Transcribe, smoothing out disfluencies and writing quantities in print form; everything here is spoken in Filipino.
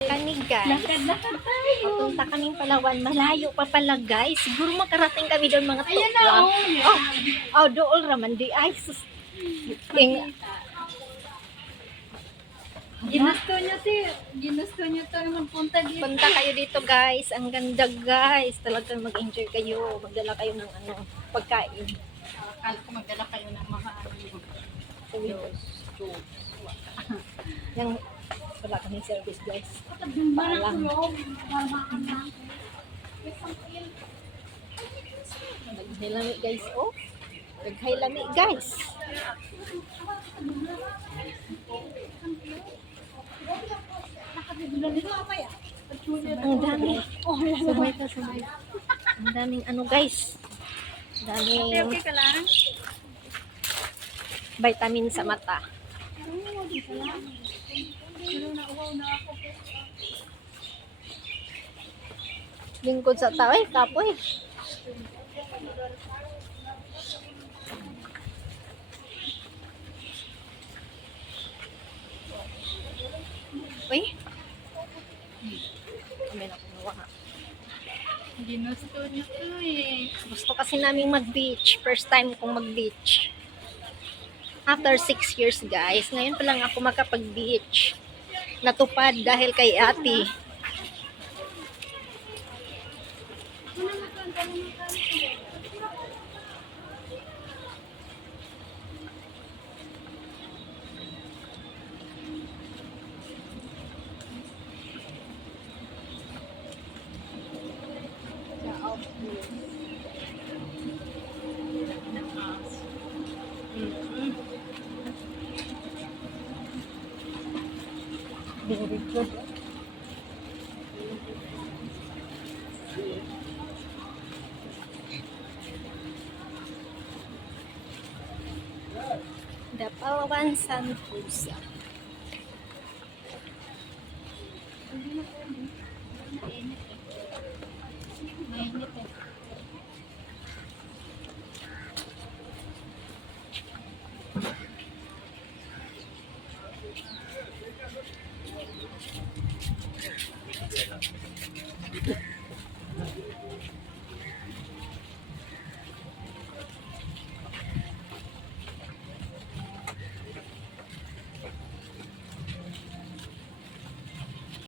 Kami guys, Lakad-lakad tayo. papunta kaming Palawan. Malayo pa pala guys. Siguro makarating kami doon mga Ayan na, tukwa. oh, yan. Oh, dool raman di ay sus. King, Ginusto niyo to na magpunta dito. punta kayo dito guys. Ang ganda guys. Talagang mag-enjoy kayo. Magdala kayo ng pagkain. Akala ko magdala kayo ng mga Yung wala kaming service guys. Paalam. Naghailami guys. Oh, naghailami guys. Ang dami. Sabay ka, sabay. Ang daming guys. Daming Okay ka lang? vitamin sa mata. Lingkod sa tao eh, kapoy. Uy. Kami na kumawa nga. Ginusto niyo to eh. Gusto kasi namin mag-beach. First time kong mag-beach. After 6 years guys, ngayon pa lang ako makapag-beach. Natupad dahil kay ate. Very good. The Palawan Sun Cruise.